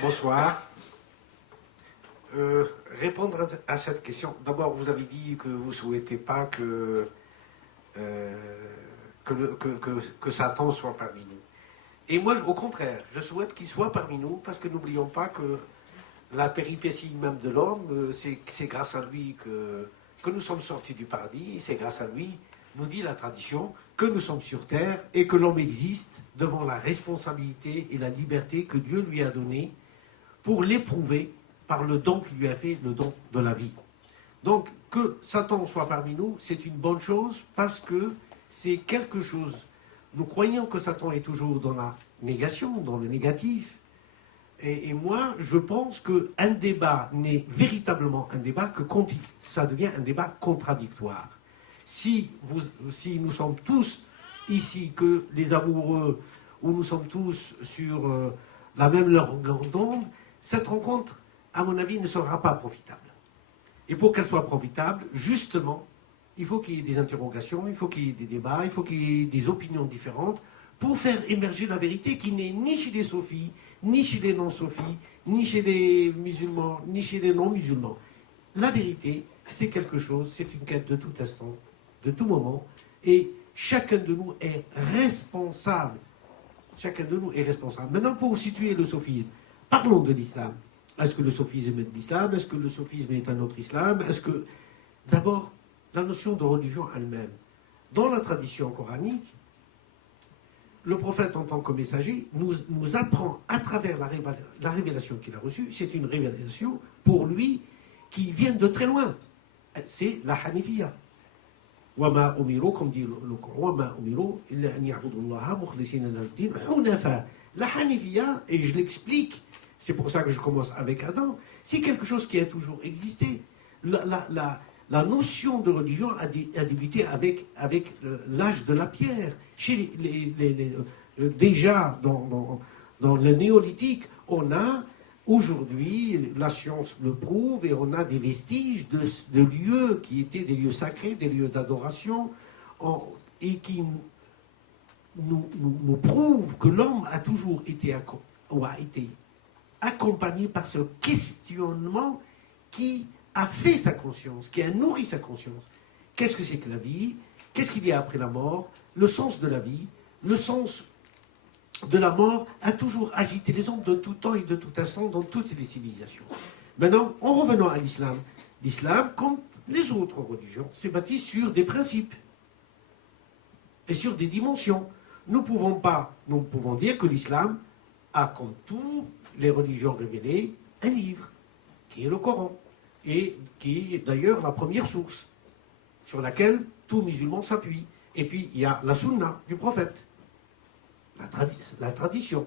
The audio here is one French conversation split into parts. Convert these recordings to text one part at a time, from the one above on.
Bonsoir. Répondre à cette question. D'abord, vous avez dit que vous ne souhaitez pas que Satan soit parmi nous. Et moi, au contraire, je souhaite qu'il soit parmi nous parce que n'oublions pas que la péripétie même de l'homme, c'est grâce à lui que nous sommes sortis du paradis. C'est grâce à lui, nous dit la tradition, que nous sommes sur terre et que l'homme existe devant la responsabilité et la liberté que Dieu lui a donnée pour l'éprouver par le don qu'il lui a fait, le don de la vie. Donc, que Satan soit parmi nous, c'est une bonne chose parce que c'est quelque chose. Nous croyons que Satan est toujours dans la négation, dans le négatif. Et moi, je pense qu'un débat n'est véritablement un débat que quand ça devient un débat contradictoire. Si nous sommes tous ici que les amoureux, ou nous sommes tous sur la même longueur d'onde, cette rencontre, à mon avis, ne sera pas profitable. Et pour qu'elle soit profitable, justement, il faut qu'il y ait des interrogations, il faut qu'il y ait des débats, il faut qu'il y ait des opinions différentes pour faire émerger la vérité qui n'est ni chez les sophies, ni chez les non-sophies, ni chez les musulmans, ni chez les non-musulmans. La vérité, c'est quelque chose, c'est une quête de tout instant, de tout moment, et chacun de nous est responsable. Chacun de nous est responsable. Maintenant, pour situer le sophisme, parlons de l'islam. Est-ce que le sophisme est de l'islam? Est-ce que le sophisme est un autre islam? Est-ce que... D'abord, la notion de religion elle-même. Dans la tradition coranique, le prophète en tant que messager nous apprend à travers la révélation qu'il a reçue, c'est une révélation pour lui qui vient de très loin. C'est la Hanifiyya. وَمَا أُمِرُوا, comme dit le Coran, وَمَا أُمِرُوا إِلَّا أَنْ يَعْبُدُوا اللَّهَ مُخْلِصِينَ لَهُ الدِّينَ حُنَفَاءَ. La Hanifiyya, et je l'explique, c'est pour ça que je commence avec Adam, c'est quelque chose qui a toujours existé. La notion de religion a débuté avec l'âge de la pierre. Déjà, dans le néolithique, on a, aujourd'hui, la science le prouve, et on a des vestiges de lieux qui étaient des lieux sacrés, des lieux d'adoration, et qui nous prouvent que l'homme a toujours été accompagné par ce questionnement qui a fait sa conscience, qui a nourri sa conscience. Qu'est-ce que c'est que la vie? Qu'est-ce qu'il y a après la mort? Le sens de la vie, le sens de la mort a toujours agité les hommes de tout temps et de tout instant dans toutes les civilisations. Maintenant, en revenant à l'islam, l'islam, comme les autres religions, s'est bâti sur des principes et sur des dimensions. Nous pouvons dire que l'islam a, comme toutes les religions révélées, un livre, qui est le Coran, et qui est d'ailleurs la première source sur laquelle tout musulman s'appuie. Et puis il y a la sunna du prophète, la tradition.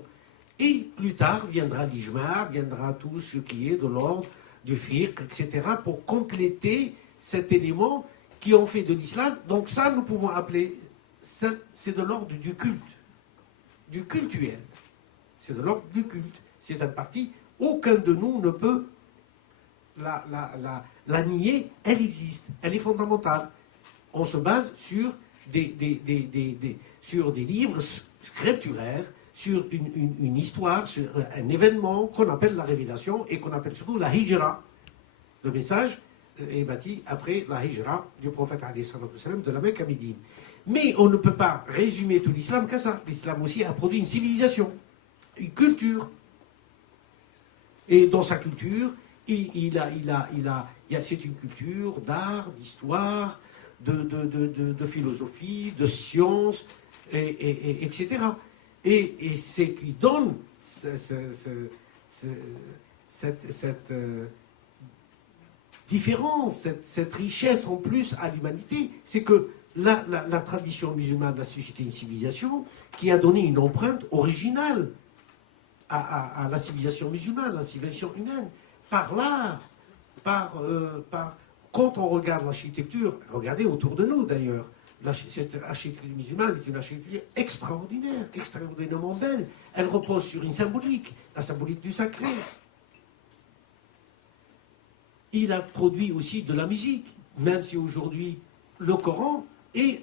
Et plus tard viendra l'ijma, viendra tout ce qui est de l'ordre du fiqh, etc., pour compléter cet élément qui ont fait de l'islam. Donc ça, nous pouvons appeler, c'est de l'ordre du culte, du cultuel. C'est de l'ordre du culte. C'est une partie, aucun de nous ne peut la nier, elle existe, elle est fondamentale. On se base sur sur des livres scripturaires, sur une histoire, sur un événement qu'on appelle la révélation et qu'on appelle surtout la hijra. Le message est bâti après la hijra du prophète de la Mecque à Médine. Mais on ne peut pas résumer tout l'islam qu'à ça. L'islam aussi a produit une civilisation, une culture. Et dans sa culture, c'est une culture d'art, d'histoire, de philosophie, de science, etc. Et c'est qui donne cette différence, cette richesse en plus à l'humanité, c'est que la tradition musulmane a suscité une civilisation qui a donné une empreinte originale à la civilisation musulmane, à la civilisation humaine, par l'art, quand on regarde l'architecture, regardez autour de nous d'ailleurs, cette architecture musulmane est une architecture extraordinaire, extraordinairement belle. Elle repose sur une symbolique, la symbolique du sacré. Il a produit aussi de la musique, même si aujourd'hui le Coran est